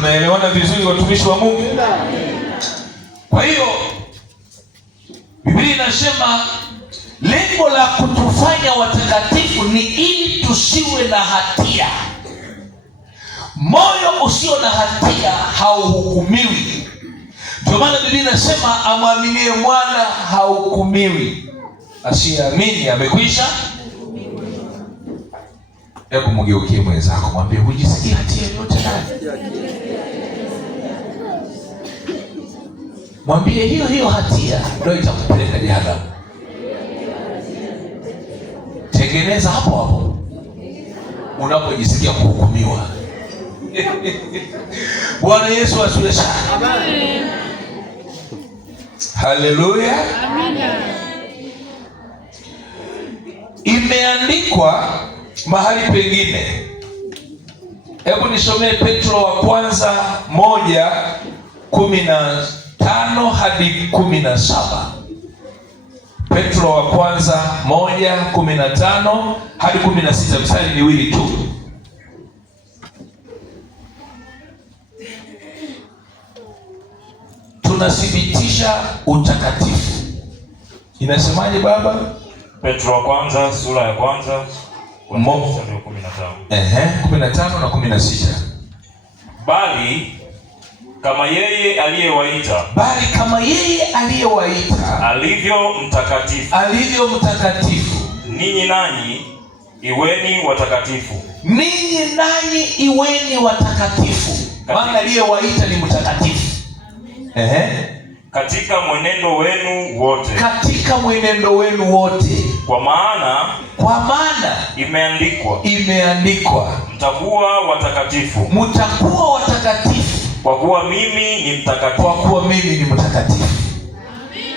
Tunaelewana vizuri, watumishi wa Mungu? Kwa hiyo Biblia inasema lengo la kutufanya watakatifu ni ili tusiwe na hatia. Moyo usio na hatia hauhukumiwi. Ndio maana Biblia inasema amwaminie mwana hahukumiwi, asiyeamini amekwisha. Hebu mgeukie mwenzako, mwambie hujisikia hatia yote ndani. Mwambie hiyo hatia ndio itakupeleka jehanamu. Tengeneza hapo hapo unapojisikia kuhukumiwa. Bwana Yesu asifiwe sana. Amen. Haleluya. Amina. Imeandikwa mahali pengine. Hebu nisomee Petro wa kwanza 1:15 hadi 17. Petro wa kwanza 1:15 hadi 16, mstari miwili tu. Tunathibitisha utakatifu. Inasemaje baba? Petro wa kwanza sura ya kwanza mstari wa 15. 15 na 16. Bali kama yeye aliyewaita alivyo mtakatifu, ninyi nanyi iweni watakatifu. Maana aliyewaita ni mtakatifu. Katika mwenendo wenu wote. Kwa maana imeandikwa mtakuwa watakatifu. Kwa kuwa mimi ni mtakatifu.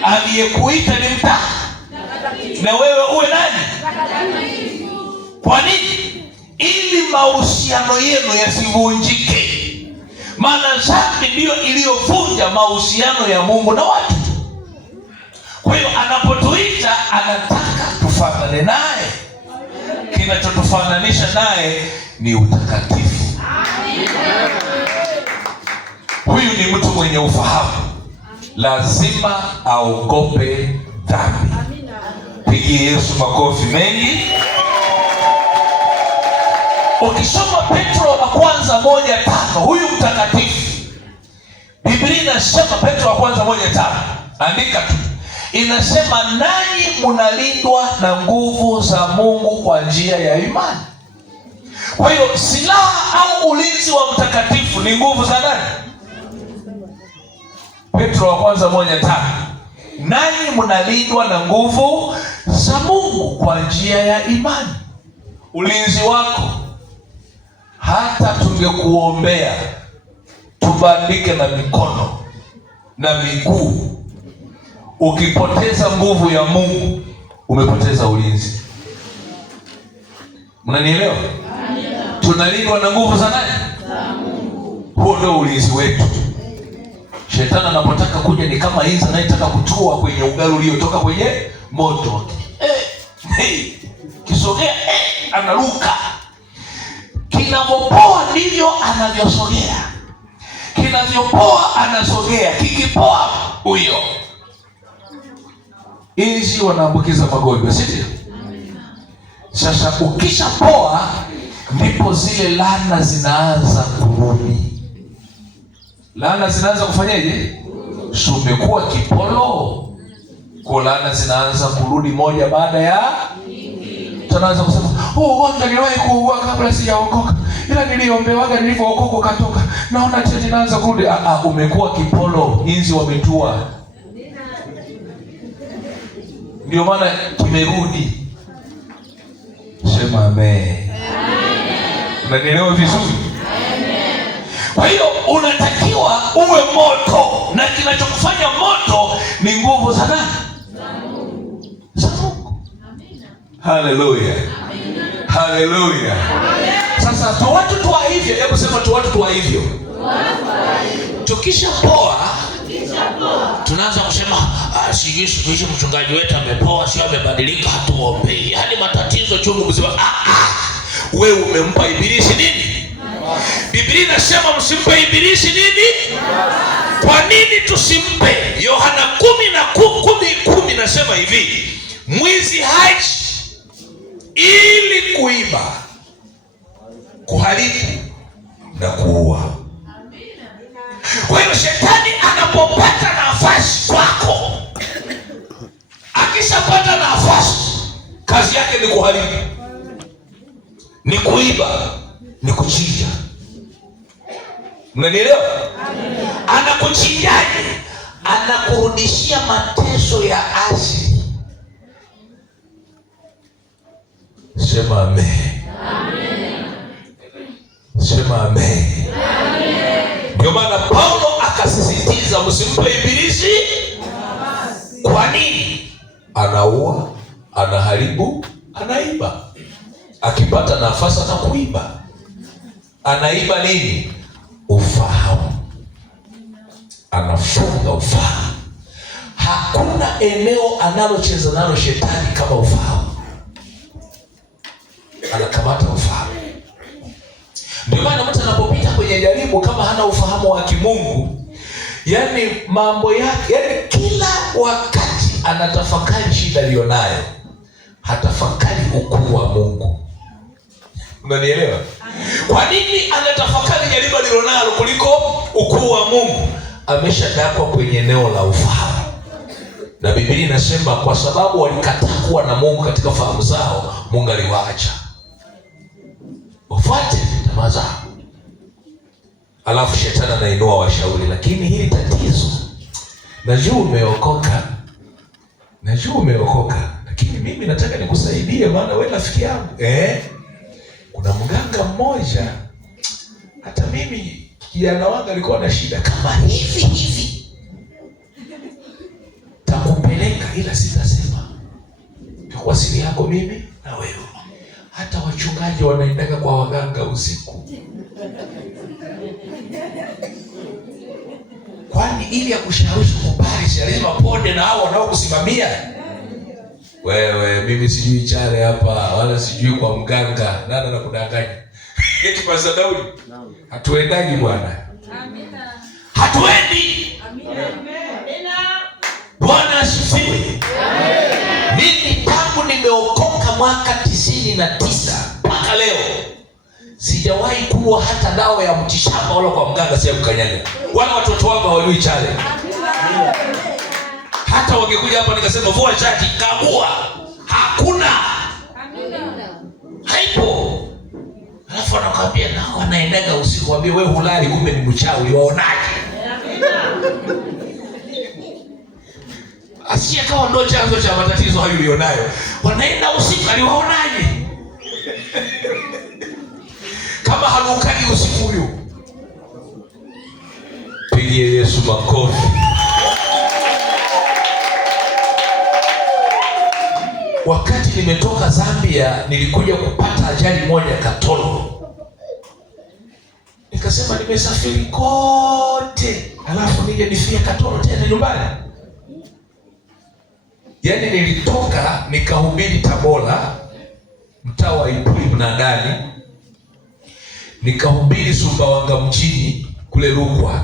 Aliyekuita ni mtakatifu. Na wewe uwe nani? Mtakatifu. Kwa nini? Ili mahusiano yenu yasivunjike. Maana dhambi ndiyo iliyovunja mahusiano ya Mungu na watu. Kwa hiyo anapotuita anataka tufanane naye. Kinachotufananisha naye ni utakatifu. Huyu ni mtu mwenye ufahamu. Lazima aogope dhambi. Pigie Yesu makofi mengi. Ukisoma Petro wa kwanza 1:5, huyu mtakatifu, Biblia inasema Petro wa kwanza 1:5, andika tu. Inasema nanyi mnalindwa na nguvu za Mungu kwa njia ya imani. Kwa hiyo silaha au ulinzi wa mtakatifu ni nguvu za nani? Petro wa kwanza 1:5. Nanyi mnalindwa na nguvu za Mungu kwa njia ya imani. Ulinzi wako, hata tungekuombea tubandike na mikono na miguu, ukipoteza nguvu ya Mungu umepoteza ulinzi. Mnanielewa? Tunalindwa na nguvu za nani? Za Mungu. Huo ndio ulinzi wetu. Shetani anapotaka kuja ni kama inzi anayetaka kutua kwenye ugali uliotoka kwenye moto. Kisogea anaruka. Kinavyopoa ndivyo anavyosogea. Kinavyopoa anasogea. Kikipoa huyo. Inzi wanaambukiza magonjwa, si ndio? Sasa ukishapoa ndipo zile laana zinaanza kurudi. Laana zinaanza kufanyaje? Umekuwa kipolo, kwa laana zinaanza kurudi moja baada ya nyingine. Tunaanza kusema, wanga niliwahi kuugua kabla sijaokoka, ila niliombewaga nilipookoka katoka. Naona tena inaanza kurudi. Umekuwa kipolo, inzi wametua. Ndio maana tumerudi. Sema amen. Unanielewa vizuri? Kwa hiyo unatakiwa uwe moto, na kinachokufanya moto ni nguvu za nani? Za Mungu. Haleluya. Haleluya. Sasa watu tuwa hivyo, hebu sema watu tuwa hivyo. Tukishapoa tunaanza kusema sijui sisi mchungaji wetu amepoa, sio amebadilika, hatuombei. Yaani matatizo chungu mzima. Wewe umempa ibilisi nini? Biblia inasema msimpe ibilisi nini? Kwa nini tusimpe? Yohana 10:10 nasema hivi, mwizi haji ili kuiba, kuharibu na kuua. Kwa hiyo shetani anapopata nafasi kwako, akishapata nafasi, kazi yake ni kuharibu, ni kuiba, ni kuchinja. Mnanielewa? Anakuchinjaje? Anakurudishia mateso ya asili. Sema amen. Sema amen. Ndio maana Paulo akasisitiza msimpe ibilisi. Kwa nini? Anaua, anaharibu, anaiba. Akipata nafasi anakuiba. Anaiba nini? Ufahamu. Anafunga ufahamu. Hakuna eneo analocheza nalo shetani kama ufahamu. Anakamata ufahamu. Ndio maana mtu anapopita kwenye jaribu kama hana ufahamu wa kimungu, yani mambo yake, yani kila wakati anatafakari shida aliyonayo, hatafakari ukuu wa Mungu. Unanielewa? Kwa nini anatafakari jaribu alilonalo kuliko ukuu wa Mungu? Ameshadakwa kwenye eneo la ufahamu. Na Biblia inasema kwa sababu walikataa kuwa na Mungu katika fahamu zao, Mungu aliwaacha wafuate tamaa zao. Alafu shetani anainua washauri. Lakini hili tatizo, najua umeokoka, lakini mimi nataka nikusaidie, maana wewe rafiki yangu. Kuna mganga mmoja, hata mimi kijana wangu alikuwa na shida kama hivi. Takupeleka, ila sitasema kwa siri yako mimi na wewe. Hata wachungaji wanaendaga kwa waganga usiku. Kwani ili ya kushawishi kubali, si lazima ponde na hao wanaokusimamia? Wewe, mimi sijui chale hapa, wala sijui kwa mganga. Nani anakudanganya? Eti Pastor Daudi. Hatuendaji bwana. Amina. Hatuendi. Amina. Bwana asifiwe. Mimi tangu nimeokoka mwaka 99 mpaka leo sijawahi kuwa hata dawa ya mtishamba wala kwa mganga sasa kukanyaga. Wala watoto wangu hawajui chale. Hata wangekuja hapa nikasema vua chaki kabua, hakuna. Haipo. Alafu anakuambia nao wanaendaga usiku, waambie wewe hulali, kumbe ni mchawi, waonaje? Asiye kawa ndo chanzo cha matatizo hayo ulionayo. Wanaenda usiku, aliwaonaje? Kama halukagi usiku huyo. Pigie Yesu makofi. Wakati nimetoka Zambia, nilikuja kupata ajali moja Katoro. Nikasema nimesafiri kote, alafu nije nifie Katoro tena nyumbani. Yaani nilitoka nikahubiri Tabora, mtaa wa Ipuli Mnadani, nikahubiri Sumbawanga mjini kule Rukwa,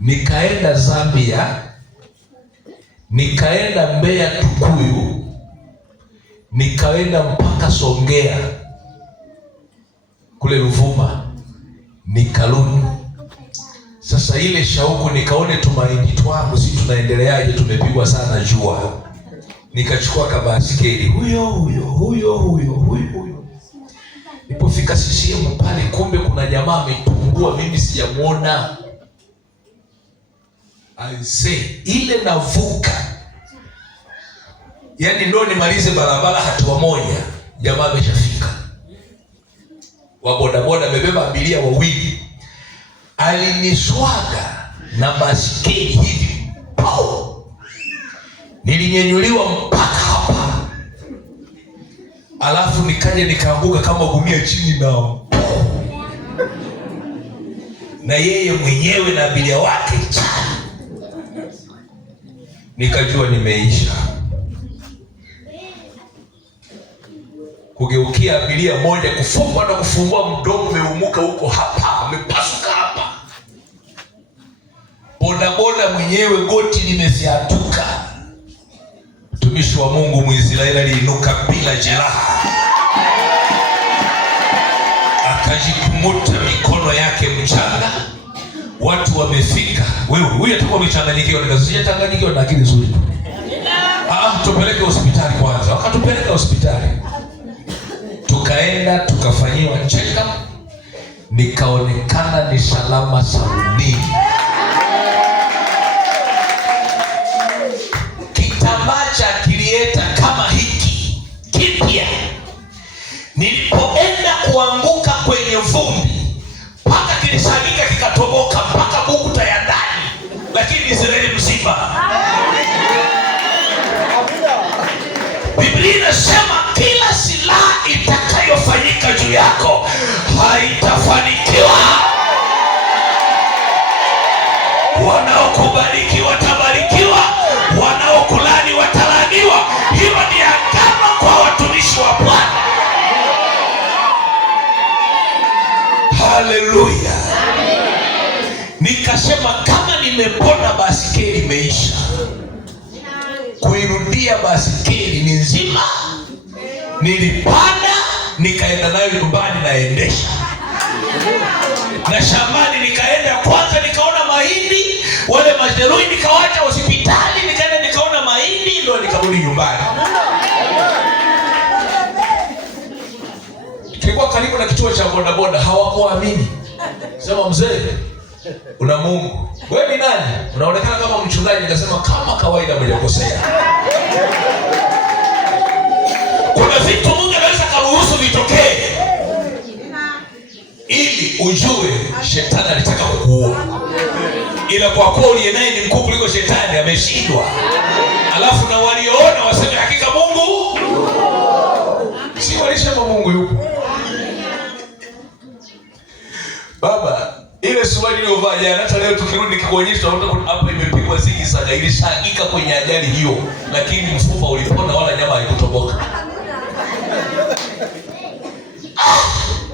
nikaenda Zambia, nikaenda Mbeya Tukuyu, nikaenda mpaka Songea kule Ruvuma, nikarudi. Sasa ile shauku nikaone tumaini twangu, si tunaendeleaje, tumepigwa sana jua. Nikachukua kabasikeli huyo. Nilipofika CCM pale, kumbe kuna jamaa ametungua, mimi sijamuona. I say ile navuka, yaani ndo nimalize barabara hatua moja, jamaa ameshafika. Wa bodaboda amebeba abiria wawili, aliniswaga na basikeli hivi, nilinyenyuliwa mpaka hapa, alafu nikaja nikaanguka kama gunia chini na yeye mwenyewe na abiria wake. Nikajua nimeisha. kugeukia abiria moja, kufungwa na kufungua, mdomo umeumuka huko hapa, umepasuka hapa. Bodaboda mwenyewe goti limesiatuka. Mtumishi wa Mungu Mwisraeli aliinuka bila jeraha, akajikumuta mikono yake mchanga. Watu wamefika, wewe huyu atakuwa amechanganyikiwa. Nikasijachanganyikiwa na akili nzuri. Tupeleke hospitali kwanza. Wakatupeleka hospitali, tukaenda tukafanyiwa check up, nikaonekana ni salama salmini. Kitambaa cha kilieta kama hiki kipya, nilipoenda kuanguka kwenye vumbi mpaka kilisagika kikatoboka mpaka bukuta ya ndani, lakini Israeli mzima. Biblia inasema kila silaha itakayofanyika juu yako haitafanikiwa. Wanaokubariki watabarikiwa, wanaokulani watalaaniwa. Hiyo ni agano kwa watumishi wa Bwana. Haleluya. Nikasema kama nimepona basikeli imeisha, kuirudia basikeli ni nzima. Nilipanda nikaenda nayo nyumbani naendesha, na shambani nikaenda kwanza nikaona mahindi, wale majeruhi nikawacha hospitali, nikaenda nikaona mahindi, ndio nikarudi nyumbani. Tulikuwa karibu na kituo cha bodaboda, hawakuamini. Sema mzee, una Mungu. Wewe ni nani? Unaonekana kama mchungaji. Nikasema kama kawaida hujakosea. Kuna vitu Mungu anaweza kuruhusu vitokee ili ujue shetani alitaka kukuua. Ila kwa kuwa uliye naye ni mkuu kuliko shetani, ameshindwa. Alafu na walioona waseme hakika Mungu. Si walisema Mungu yupo. Baba, ile swali iliyovaa jana, hata leo tukirudi nikikuonyesha hapa imepigwa zigi sana, ilishagika kwenye ajali hiyo, lakini mfupa ulipona wala nyama haikutoboka.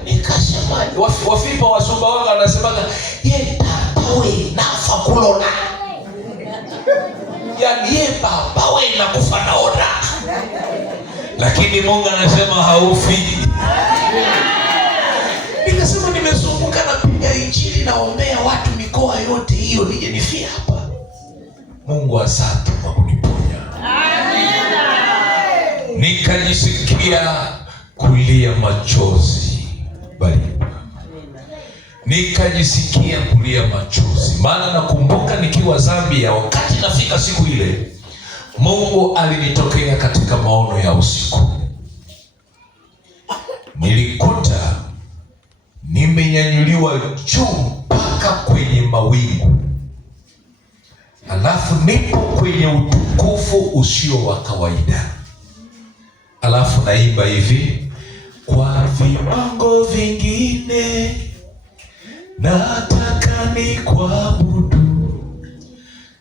Nikasema wafipa wasumba wanga wanasemaga ye babawe nafa kulona, yani ye babawe nakufa naona, lakini Mungu anasema haufi. Nikasema nimezunguka na piga injili naombea watu mikoa yote hiyo, nije nifia hapa. Mungu asante kwa kuniponya. Amina. Nikajisikia kulia machozi bali. Nikajisikia kulia machozi, maana nakumbuka nikiwa Zambia, wakati nafika siku ile, Mungu alinitokea katika maono ya usiku. Nilikuta nimenyanyuliwa juu mpaka kwenye mawingu, alafu nipo kwenye utukufu usio wa kawaida. Alafu naimba hivi: kwa viwango vingine nataka nikuabudu,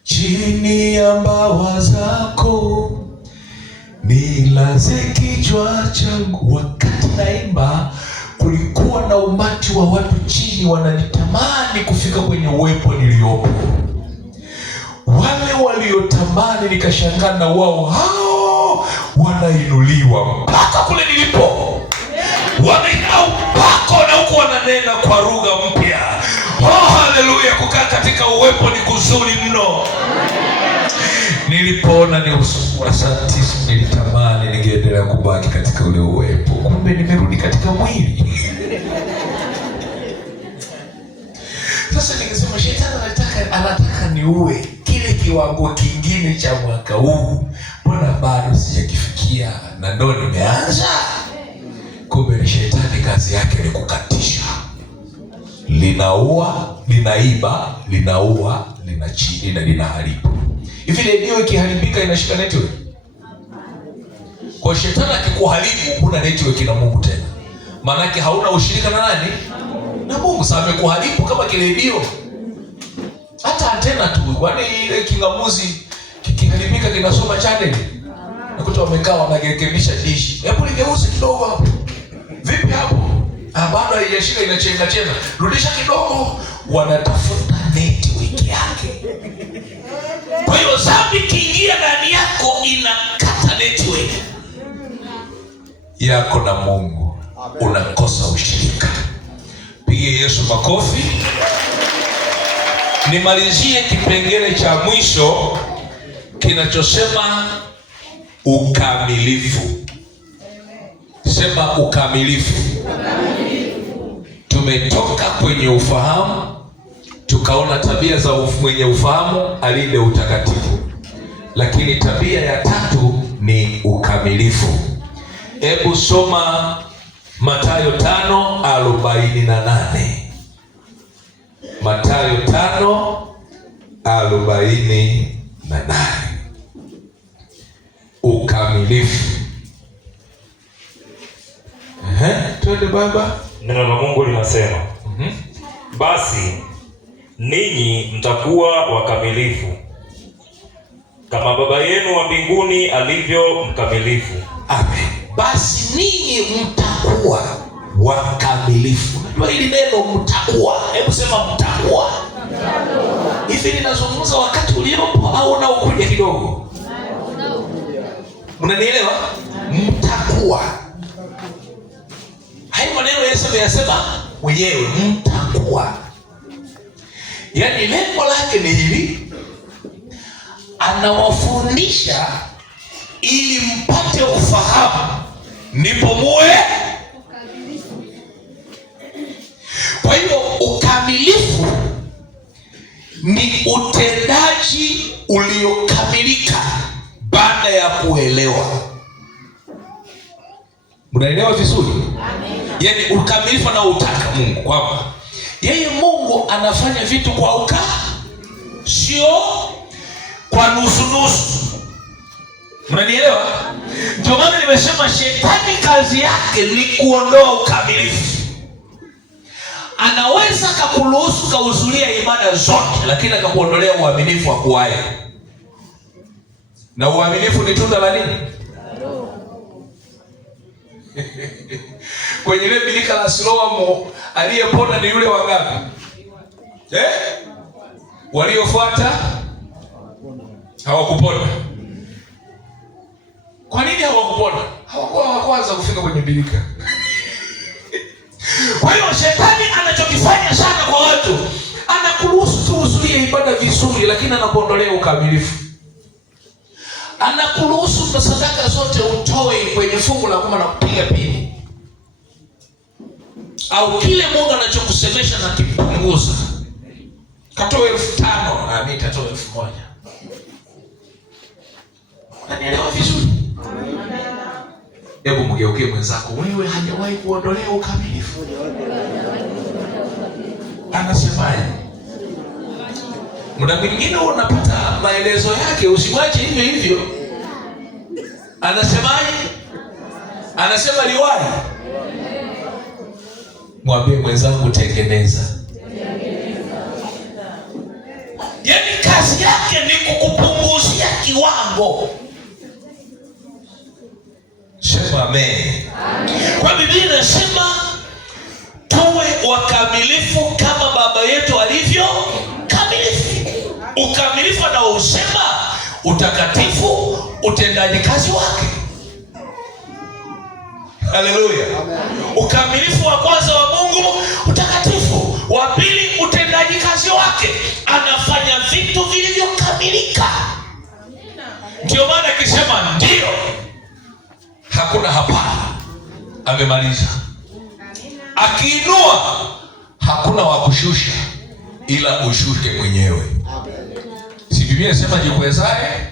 chini ya mbawa zako nilaze kichwa changu. Wakati naimba kulikuwa na umati wa watu chini wananitamani kufika kwenye uwepo niliopo. Wale waliotamani nikashangaa na wao, hao wanainuliwa mpaka kule nilipo, wameinua upako na huko wananena kwa lugha mpya. Oh, haleluya! Kukaa katika uwepo ni kuzuri mno. Nilipoona ni usiku wa saa 9, nilitamani ningeendelea kubaki katika ule uwepo. Kumbe nimerudi katika mwili. Sasa nikasema shetani anataka niue kile kiwango kingine cha mwaka huu. Mbona bado sijakifikia na ndo nimeanza? Kumbe ni shetani, kazi yake ni kukatisha. Linaua, linaiba, linaua, linachini na linaharibu. Hivi redio ikiharibika inashika network? Kwa shetani akikuharibu huna network na Mungu tena. Maana hauna ushirika na nani? Na Mungu. Sasa amekuharibu kama kiredio. Hata antena tu, kwani ile kingamuzi kikiharibika kinasoma channel. Nakuta wamekaa wanarekebisha dishi. Hebu ligeuze kidogo hapo. Vipi hapo? Bado haijashika, inachenga chenga. Rudisha kidogo. Wanatafuta network yake. Kwa hiyo dhambi kiingia ndani yako inakata network yako na Mungu. Unakosa ushirika. Pigie Yesu makofi. Nimalizie kipengele cha mwisho kinachosema ukamilifu. Sema ukamilifu. Tumetoka kwenye ufahamu, tukaona tabia za mwenye ufahamu alinde utakatifu, lakini tabia ya tatu ni ukamilifu. Hebu soma Mathayo 5:48. Mathayo 5:48. Ukamilifu. Twende baba. Neno la Mungu linasema, basi ninyi mtakuwa wakamilifu kama Baba yenu wa mbinguni alivyo mkamilifu. Amen. Basi ninyi mtakuwa wakamilifu. Unajua hili neno mtakuwa, hebu sema mtakuwa. Hivi ninazungumza wakati uliopo au unaokuja kidogo? Unanielewa? Mtakuwa. Hayo maneno Yesu ameyasema mwenyewe, mtakuwa. Yaani lengo lake ni hili, anawafundisha ili mpate ufahamu, ndipo muwe. Kwa hiyo ukamilifu ni utendaji uliokamilika baada ya kuelewa. Unaelewa vizuri? Amen. Yaani ukamilifu na utaka Mungu kwamba yeye Mungu anafanya vitu kwa sio kwa nusu. Mnanielewa? Ndio maana nimesema shetani kazi yake ni kuondoa ukamilifu. Anaweza akakuruhusu kauzulia ibada zote, lakini akakuondolea uaminifu wa kuwaye. Na uaminifu ni tunda la nini? Kwenye ile bilika la Siloamu aliyepona ni yule wangapi? Waliofuata hawakupona. Kwa nini hawakupona? Hawakuwa wa kwanza kufika kwenye bilika. Kwa hiyo shetani anachokifanya sana kwa watu, anakuruhusu tu uzuie ibada vizuri, lakini anakuondolea ukamilifu. Anakuruhusu sadaka zote utoe kwenye fungu la 10 na kupiga pini, au kile Mungu anachokusemesha na kipunguza. Katoe 5,000 na mimi katoe 1,000. Unanielewa vizuri? Hebu mgeukie mwenzako, wewe hajawahi kuondolea ukamilifu. Anasemaje? Muda mwingine unapata maelezo yake, usimwache hivyo hivyo. Anasemaje? Anasema liwahi. Mwambie mwenzangu tengeneza. Yaani kazi yake ni kukupunguzia kiwango. Sema amen. Kwa Biblia inasema tuwe wakamilifu kama Baba yetu alivyo kamilifu. Ukamilifu anaosema utakatifu, utendaji kazi wake. Haleluya. Ukamilifu wa kwanza wa Mungu utakatifu, wa pili utendaji kazi wake. Anafanya vitu vilivyokamilika. Ndio maana akisema ndio, hakuna hapana. Amemaliza. Akiinua hakuna wa kushusha, ila ushuke mwenyewe. Si Biblia inasema jikwezae,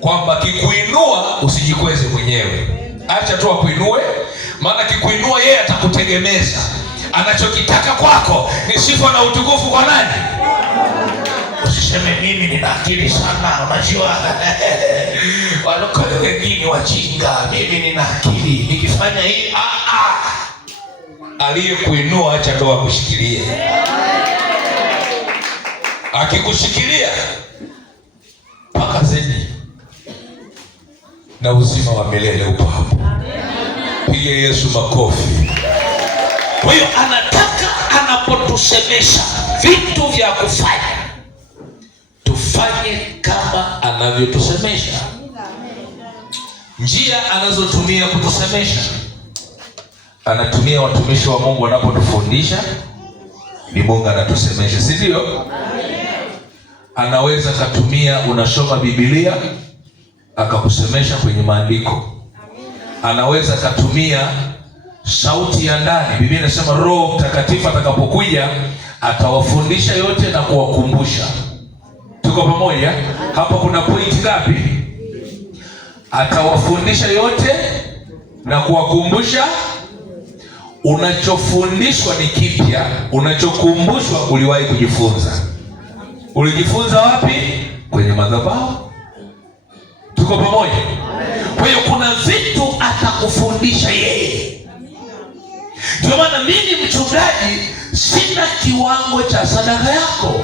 kwamba kikuinua usijikweze mwenyewe. Acha tu akuinue, maana kikuinua yeye atakutegemeza. Anachokitaka kwako ni sifa na utukufu kwa nani? Usiseme mimi nina akili sana, unajua walokole wengine wajinga, mimi nina akili nikifanya hii. Aliyekuinua acha ndo akushikilie. Akikushikilia mpaka zeni na uzima wa milele upo hapo. Piga Yesu makofi. Kwa hiyo anataka anapotusemesha vitu vya kufanya, tufanye kama anavyotusemesha. Njia anazotumia kutusemesha, anatumia watumishi wa Mungu wanapotufundisha, ni Mungu anatusemesha, si ndio? Anaweza katumia, unasoma Biblia akakusemesha kwenye maandiko. Anaweza katumia sauti ya ndani. Biblia inasema Roho Mtakatifu atakapokuja atawafundisha yote na kuwakumbusha. Tuko pamoja? Hapa kuna pointi ngapi? Atawafundisha yote na kuwakumbusha. Unachofundishwa ni kipya, unachokumbushwa uliwahi kujifunza. Ulijifunza wapi? Kwenye madhabahu. Tuko pamoja? Kwa hiyo kuna vitu atakufundisha yeye. Ndio maana mimi mchungaji sina kiwango cha sadaka yako.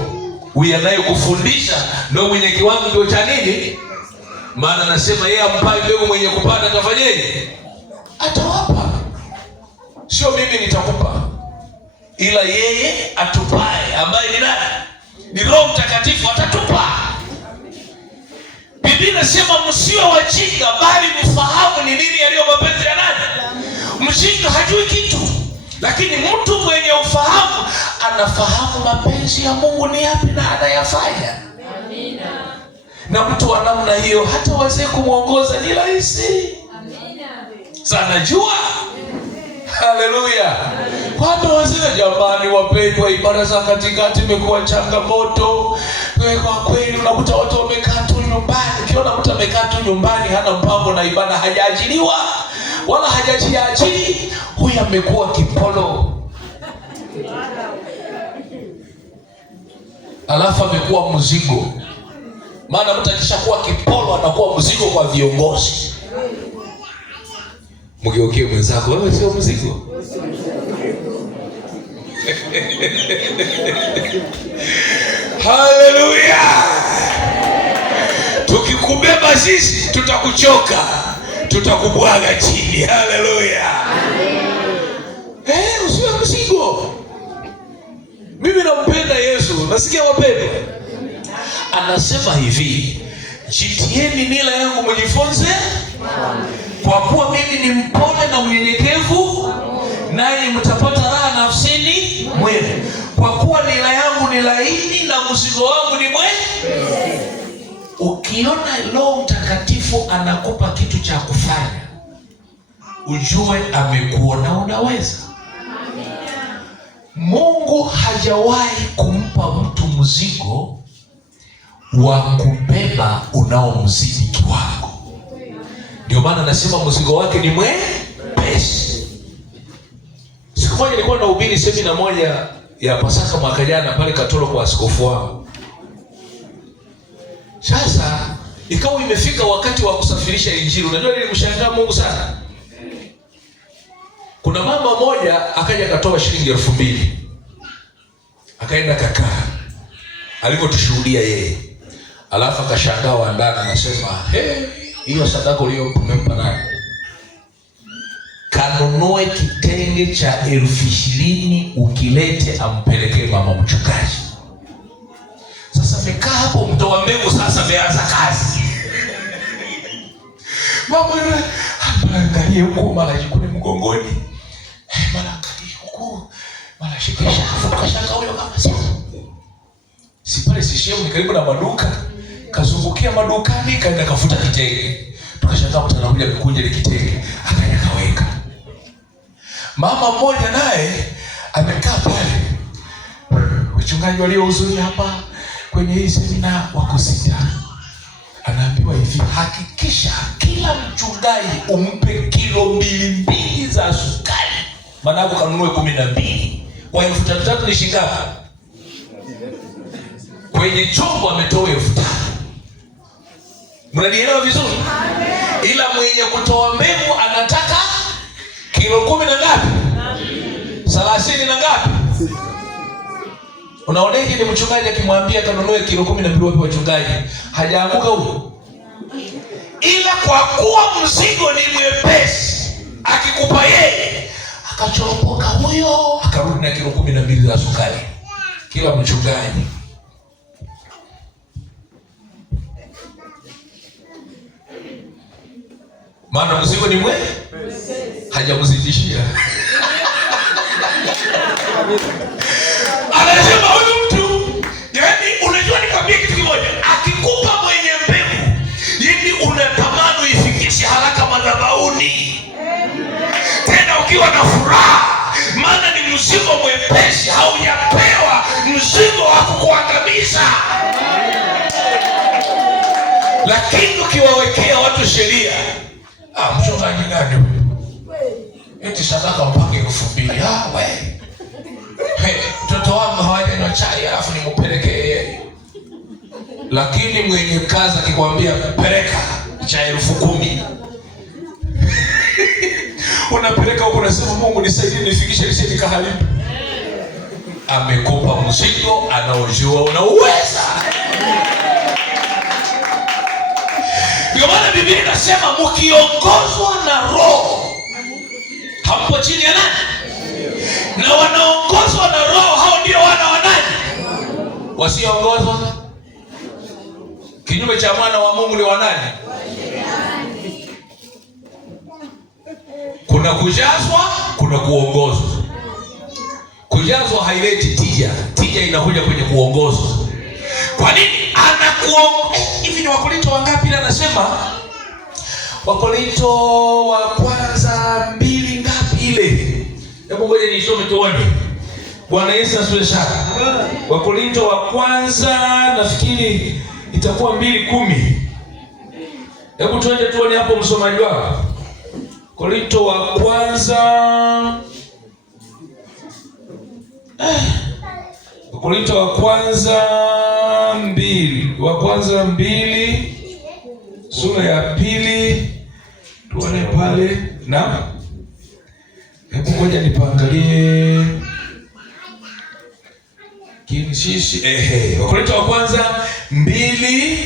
Huyu anayekufundisha ndio mwenye kiwango ndio cha nini? Maana anasema yeye ampai mbegu mwenye kupanda atafanyaje? Atawapa. Sio mimi nitakupa, ila yeye atupae, ambaye ni nani? Ni Roho Mtakatifu, atatupa. Biblia inasema msiwe wajinga, bali mfahamu ni nini yaliyo mapenzi ya nani. Mjinga hajui kitu, lakini mtu mwenye ufahamu anafahamu mapenzi ya Mungu ni yapi na anayafanya. Amina. Na mtu wa namna hiyo hata wazee kumwongoza ni rahisi. Amina. Sana jua. Haleluya. Kwamba wazee, jamani wapendwa, ibada za katikati imekuwa changamoto. Kwa kweli unakuta watu wamekaa tu nyumbani. Ukiona mtu amekaa tu nyumbani hana mpango na ibada, hajaajiriwa wala hajajiajiri, huyu amekuwa kipolo. Alafu amekuwa mzigo. Maana mtu akishakuwa kipolo anakuwa mzigo kwa viongozi. Mgeukie mwenzako, wewe sio mzigo. Haleluya. Tukikubeba sisi tutakuchoka, tutakubwaga chini. Haleluya. Usiwe mzigo. Mimi nampenda Yesu. Nasikia wapendwa. Anasema hivi, jitieni nila yangu mjifunze, kwa kuwa mimi ni mpole na mnyenyekevu, naye mtapata raha nafsini mwenu. Kwa kuwa nila yangu ni laini na mzigo wangu ni mwepesi. Ukiona Roho Mtakatifu anakupa kitu cha kufanya, ujue amekuona unaweza. Mungu hajawahi kumpa mtu mzigo wa kubeba unaomzidi kiwango. Ndio maana nasema mzigo wake ni mwepesi. Siku moja nilikuwa nahubiri semina moja ya Pasaka mwaka jana pale Katoro kwa askofu wao. Sasa ikawa imefika wakati wa kusafirisha injili. Unajua nilimshangaa Mungu sana. Kuna mama moja akaja akatoa shilingi 2,000. Akaenda kakaa. Alivyotushuhudia yeye. Alafu akashangaa wandana, anasema, hiyo sadaka uliyompa nani? Kanunue kitenge cha 20,000 ukilete ampelekee mama mchungaji. Sasa mekaa hapo, mtoa mbegu sasa ameanza kazi. Mama angalie huko, mara jikuni mgongoni. Mara angalie huko, mara shikisha kashanga huyo kama si pale sishie ni karibu na maduka. Kazungukia madukani kaenda kafuta kitenge. Tukashangaa mtu anakuja mikunje ile kitenge, akaja kaweka. Mama mmoja naye amekaa pale. Wachungaji waliohudhuria hapa kwenye hii semina wako 6. Anaambiwa hivi, hakikisha kila mchungaji umpe kilo 2 za sukari. Maana hapo kanunue 12. Kwa 3,000 ni shilingi ngapi? Kwenye chombo ametoa 5,000. Mnanielewa vizuri? Ila mwenye kutoa mbegu anataka kilo 10 na ngapi? 30 na ngapi? Unaoneje ni mchungaji akimwambia kanunue kilo 12 wapi wachungaji? Hajaanguka huyo. ila kwa kuwa mzigo ni mwepesi, akikupa yeye, akachoropoka huyo, akarudi na kilo 12 za sukari. Kila mchungaji maana mzigo ni mwepesi, hajamzidishia. Anasema huyu mtu, yaani unajua nikwambie kitu kimoja, akikupa mwenye mbegu, yaani unatamani uifikishe haraka madhabahuni. Tena ukiwa na furaha, maana ni mzigo mwepesi, haujapewa mzigo wa kukuangamiza. Lakini ukiwawekea watu sheria, mchungaji gani eti sadaka mpaka 2000, we mtoto wangu hawajanywa chai alafu nimpelekee yeye. Lakini mwenye kazi akikwambia peleka chai 10,000 unapeleka huko, unasema Mungu nisaidie nifikishe liseni kaharibu. Amekupa mzigo anaojua unauweza. Ndio maana Biblia inasema mkiongozwa na Roho hampo chini ya nani? Na wanaongozwa na Roho hao ndio wana wa nani? Wasioongozwa kinyume cha mwana wa Mungu ni wa nani? Kuna kujazwa, kuna kuongozwa. Kujazwa haileti tija, tija inakuja kwenye kuongozwa. Kwa nini? Hivi ni Wakorinto wangapi ile anasema? Wakorinto wa kwanza 2 ngapi ile? Hebu ngoja nisome tuone. Bwana Yesu asifiwe sana. Wakorinto wa kwanza nafikiri itakuwa 2:10. Hebu tuende tuone hapo msomaji wako. Korinto wa kwanza Korinto wa kwanza 2 sura ya 2 tuone pale. Na hebu ngoja nipangalie kinishishi. Korinto wa kwanza 2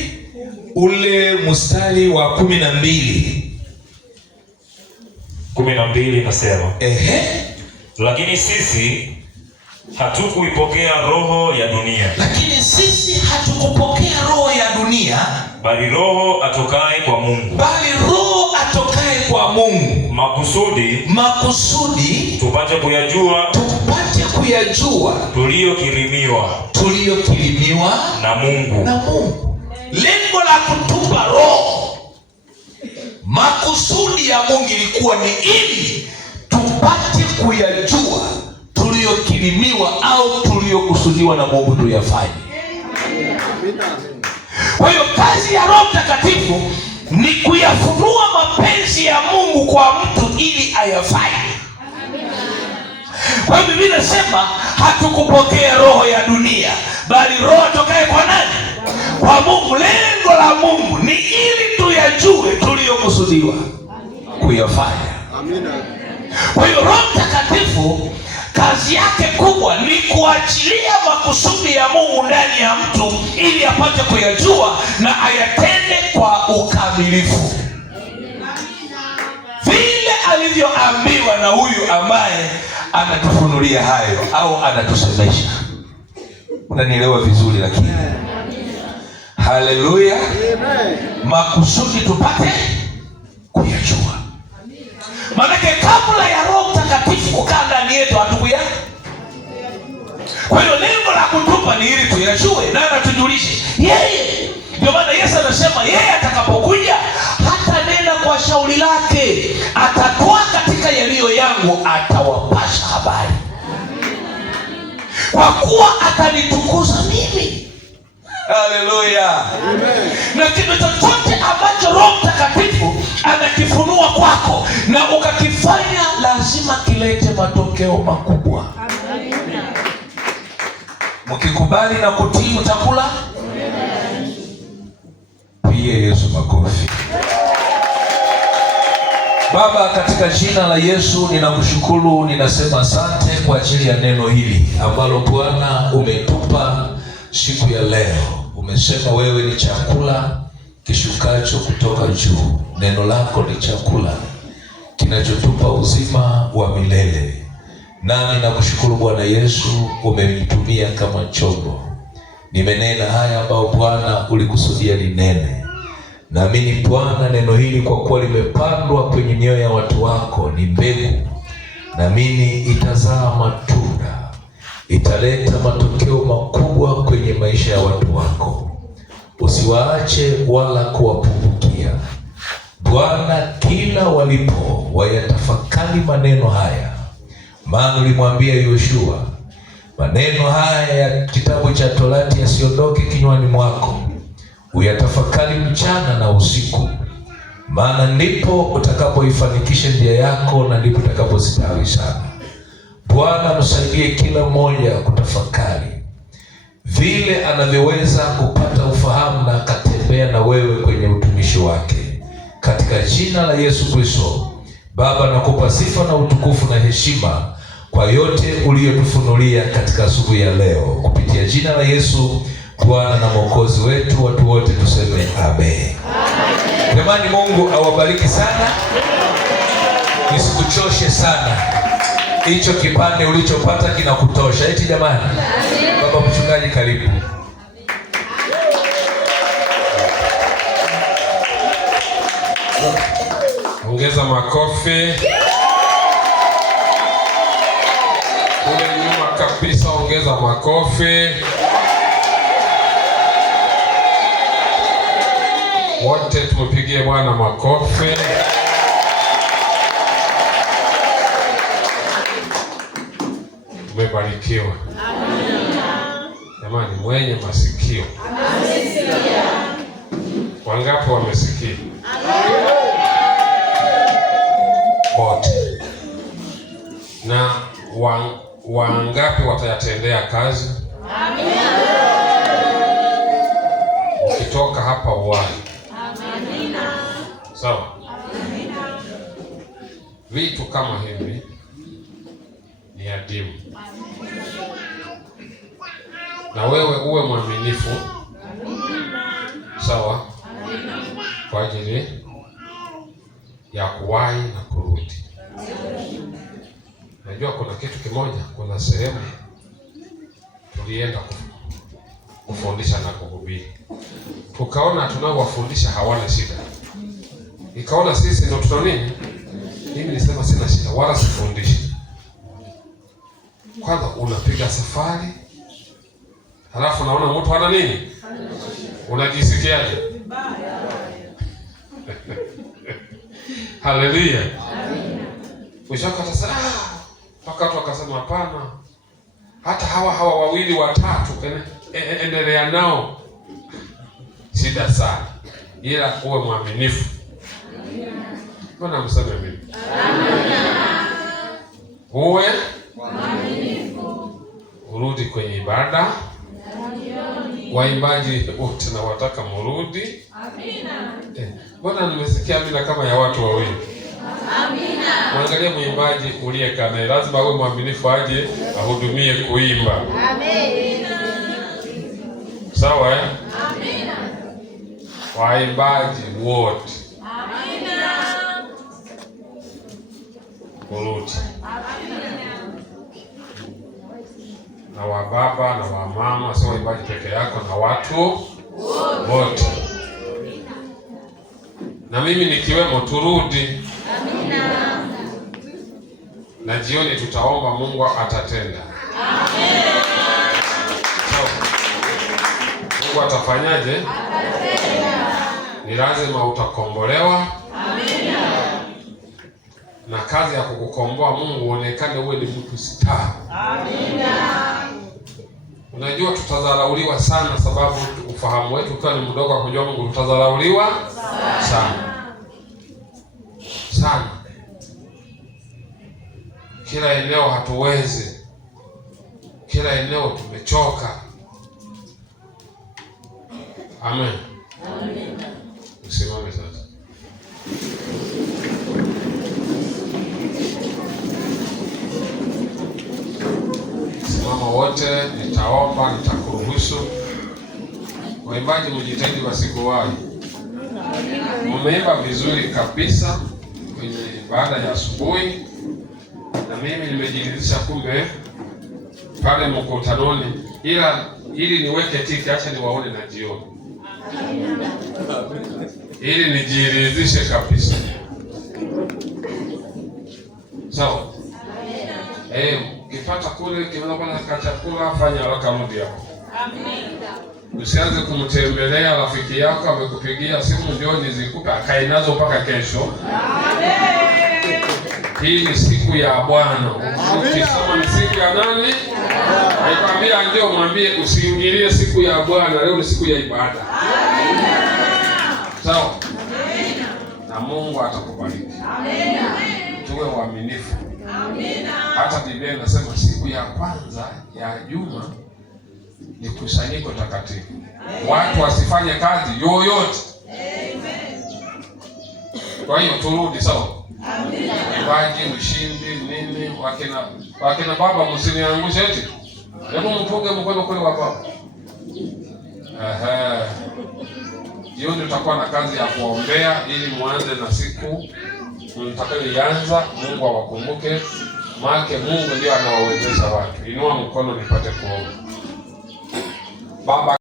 ule mstari wa 12 nasema, lakini sisi hatukuipokea roho ya dunia. Lakini sisi hatukupokea roho ya dunia, bali roho atokaye kwa Mungu. Bali roho atokaye kwa Mungu. Makusudi tupate kuyajua tuliyokirimiwa na Mungu. Lengo la kutupa roho, makusudi ya Mungu ilikuwa ni ili tupate kuyajua tuliyokirimiwa au tuliyokusudiwa na Mungu tuyafanye. Kwa hiyo kazi ya Roho Mtakatifu ni kuyafunua mapenzi ya Mungu kwa mtu ili ayafanye. Kwa hiyo Biblia inasema hatukupokea roho ya dunia, bali roho atokaye kwa nani? Kwa Mungu. Lengo la Mungu ni ili tuyajue tuliyokusudiwa kuyafanya. Kwa hiyo Roho Mtakatifu kazi yake kubwa ni kuachilia makusudi ya Mungu ndani ya mtu ili apate kuyajua na ayatende kwa ukamilifu, vile alivyoambiwa na huyu ambaye anatufunulia hayo au anatusemesha. Unanielewa vizuri? Lakini haleluya, makusudi tupate kuyajua. Maanake kabla ya Roho Mtakatifu kukaa ndani yetu hatukuya. Kwa hiyo lengo la kutupa ni ili tuyajue na anatujulishe yeye. Ndio maana Yesu anasema yeye atakapokuja hata nena kwa shauri lake, atatoa katika yaliyo yangu, atawapasha habari, kwa kuwa atanitukuza mimi. Haleluya. Na kitu chochote ambacho Roho Mtakatifu anakifunua kwako na ukakifanya, lazima kilete matokeo makubwa. Mkikubali na kutii utakula. Pia Yesu makofi. Baba, katika jina la Yesu ninakushukuru, ninasema asante kwa ajili ya neno hili ambalo Bwana umetupa siku ya leo. Umesema wewe ni chakula kishukacho kutoka juu. Neno lako ni chakula kinachotupa uzima wa milele. Nami nakushukuru Bwana Yesu, umenitumia kama chombo. Nimenena haya ambayo Bwana ulikusudia ninene. Naamini Bwana, neno hili kwa kuwa limepandwa kwenye mioyo ya watu wako ni mbegu. Naamini itazaa matunda, italeta matokeo makubwa kwenye maisha ya watu wako. Usiwaache wala kuwapungukia Bwana, kila walipo wayatafakari maneno haya, maana ulimwambia Yoshua, maneno haya ya kitabu cha Torati yasiondoke kinywani mwako, uyatafakari mchana na usiku, maana ndipo utakapoifanikisha njia yako na ndipo utakapostawi sana. Bwana, msaidie kila mmoja kutafakari vile anavyoweza kupata ufahamu na akatembea na wewe kwenye utumishi wake, katika jina la Yesu Kristo. Baba, nakupa sifa na utukufu na heshima kwa yote uliyotufunulia katika asubuhi ya leo, kupitia jina la Yesu Bwana na Mwokozi wetu. Watu wote tuseme amen. Jamani, Mungu awabariki sana. Nisikuchoshe sana, hicho kipande ulichopata kinakutosha. Eti jamani, baba mchungaji karibu. Ongeza makofi. Kule nyuma kabisa ongeza makofi. Wote tumupigie Bwana makofi. Umebarikiwa. Jamani, mwenye masikio wangapi wamesikia? Wote. Na wangapi watayatendea kazi? Ukitoka hapa uwahi. Sawa? Vitu kama hivi ni adimu. Na wewe uwe mwaminifu. Sawa? Kwa ajili ya kuwahi na kurudi. Najua kuna kitu kimoja, kuna sehemu tulienda kufundisha na kuhubiri, tukaona tunaowafundisha hawana shida, ikaona sisi ndio tuna nini. Mimi nilisema sina shida wala sifundishi. Kwanza unapiga safari, halafu naona mtu ana nini, unajisikiaje? Haleluya. Ushakata sana mpaka watu wakasema hapana, hata hawa wawili watatu endelea nao, shida sana, ila uwe mwaminifu. Mbona mseme mimi? Uwe mwaminifu, urudi kwenye ibada. Waimbaji wote na wataka murudi. Amina. Mbona nimesikia amina kama ya watu wawili? Amina. Mwangalie mwimbaji uliyekaa naye, lazima awe mwaminifu, aje ahudumie kuimba. Amina. Sawa eh? Amina. Waimbaji wote. Amina. Urudi. Amina. Na wababa na wamama, sio waimbaji peke yako, na watu wote. Na mimi nikiwemo, turudi. Amina. Na jioni tutaomba, Mungu atatenda. Amen. Mungu atafanyaje? Atatenda. Ni lazima utakombolewa. Amina. Na kazi ya kukukomboa Mungu uonekane uwe ni mtu star. Amina. Unajua tutadharauliwa sana, sababu ufahamu wetu ukiwa ni mdogo wa kujua Mungu, tutadharauliwa sana sana. Kila eneo hatuwezi, kila eneo tumechoka. Amen. Amen. Usimame sasa. Simama wote, nitaomba, nitakuruhusu. Waimbaji mjitahidi wasikuwahi. Mmeimba vizuri kabisa kwenye ibada ya asubuhi, na mimi nimejiridhisha kumbe pale mkutanoni, ila ili niweke tiki, acha niwaone na jioni ili nijiridhishe kabisa. Sawa? Ukipata kule kimana chakula, fanya haraka rudi hapo. Usianze kumtembelea rafiki yako amekupigia simu ndio nizikupe akae nazo mpaka kesho. Hii ni siku ya Bwana. Ukisema ni siku ya nani? Nikwambia ndio, mwambie usiingilie siku ya Bwana. Leo ni siku ya ibada. Sawa? Na Mungu atakubariki. Tuwe waaminifu. Hata Biblia inasema siku ya kwanza ya juma ni kusanyiko takatifu. Watu wasifanye kazi yoyote. Kwa hiyo turudi, sawa? Waji ushindi nini, wakina baba msiniangushe eti. Hebu mpunge mkono kule wa baba. Jioni tutakuwa na kazi ya kuombea ili muanze na siku mtakayoanza. Mungu awakumbuke. Maana Mungu ndiye anawawezesha watu. Inua mkono nipate kuomba. Baba